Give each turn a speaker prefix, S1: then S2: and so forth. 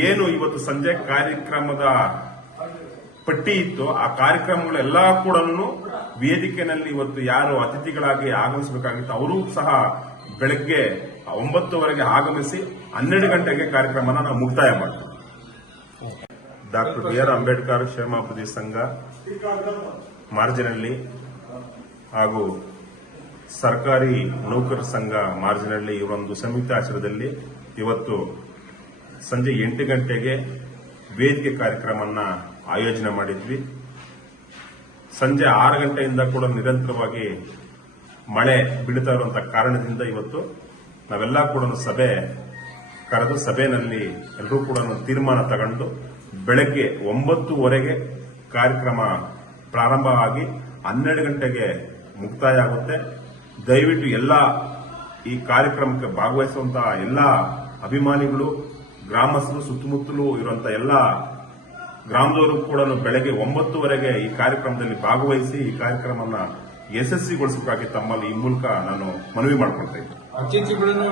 S1: ಏನು ಇವತ್ತು ಸಂಜೆ ಕಾರ್ಯಕ್ರಮದ ಪಟ್ಟಿ ಇತ್ತು ಆ ಕಾರ್ಯಕ್ರಮಗಳೆಲ್ಲ ಕೂಡ ವೇದಿಕೆನಲ್ಲಿ ಇವತ್ತು ಯಾರು ಅತಿಥಿಗಳಾಗಿ ಆಗಮಿಸಬೇಕಾಗಿತ್ತು, ಅವರು ಸಹ ಬೆಳಗ್ಗೆ ಒಂಬತ್ತುವರೆಗೆ ಆಗಮಿಸಿ ಹನ್ನೆರಡು ಗಂಟೆಗೆ ಕಾರ್ಯಕ್ರಮನ ನಾವು ಮುಕ್ತಾಯ ಮಾಡ್ತೀವಿ. ಡಾಕ್ಟರ್ ಬಿ ಆರ್ ಅಂಬೇಡ್ಕರ್, ಕ್ಷೇಮಾಭಿವೃದ್ಧಿ ಸಂಘ ಮಾರ್ಜಿನಲ್ಲಿ ಹಾಗೂ ಸರ್ಕಾರಿ ನೌಕರ ಸಂಘ ಮಾರ್ಜಿನಲ್ಲಿ ಇವರೊಂದು ಸಂಯುಕ್ತ ಆಶ್ರಯದಲ್ಲಿ ಇವತ್ತು ಸಂಜೆ ಎಂಟು ಗಂಟೆಗೆ ವೇದಿಕೆ ಕಾರ್ಯಕ್ರಮವನ್ನು ಆಯೋಜನೆ ಮಾಡಿದ್ವಿ. ಸಂಜೆ ಆರು ಗಂಟೆಯಿಂದ ಕೂಡ ನಿರಂತರವಾಗಿ ಮಳೆ ಬೀಳ್ತಾ ಇರುವಂತಹ ಕಾರಣದಿಂದ ಇವತ್ತು ನಾವೆಲ್ಲ ಕೂಡ ಸಭೆ ಕರೆದು ಸಭೆಯಲ್ಲಿ ಎಲ್ಲರೂ ಕೂಡ ತೀರ್ಮಾನ ತಗೊಂಡು ಬೆಳಗ್ಗೆ ಒಂಬತ್ತುವರೆಗೆ ಕಾರ್ಯಕ್ರಮ ಪ್ರಾರಂಭ ಆಗಿ ಹನ್ನೆರಡು ಗಂಟೆಗೆ ಮುಕ್ತಾಯ ಆಗುತ್ತೆ. ದಯವಿಟ್ಟು ಎಲ್ಲ ಈ ಕಾರ್ಯಕ್ರಮಕ್ಕೆ ಭಾಗವಹಿಸುವಂತಹ ಎಲ್ಲ ಅಭಿಮಾನಿಗಳು ಗ್ರಾಮಸ್ಥರು, ಸುತ್ತಮುತ್ತಲೂ ಇರುವಂತ ಎಲ್ಲ ಗ್ರಾಮದವರು ಕೂಡ ಬೆಳಗ್ಗೆ ಒಂಬತ್ತುವರೆಗೆ ಈ ಕಾರ್ಯಕ್ರಮದಲ್ಲಿ ಭಾಗವಹಿಸಿ ಈ ಕಾರ್ಯಕ್ರಮವನ್ನು ಯಶಸ್ವಿಗೊಳಿಸಬೇಕಾಗಿ ತಮ್ಮಲ್ಲಿ ಈ ಮೂಲಕ ನಾನು ಮನವಿ ಮಾಡ್ಕೊಳ್ತಾ
S2: ಅತಿಥಿಗಳನ್ನು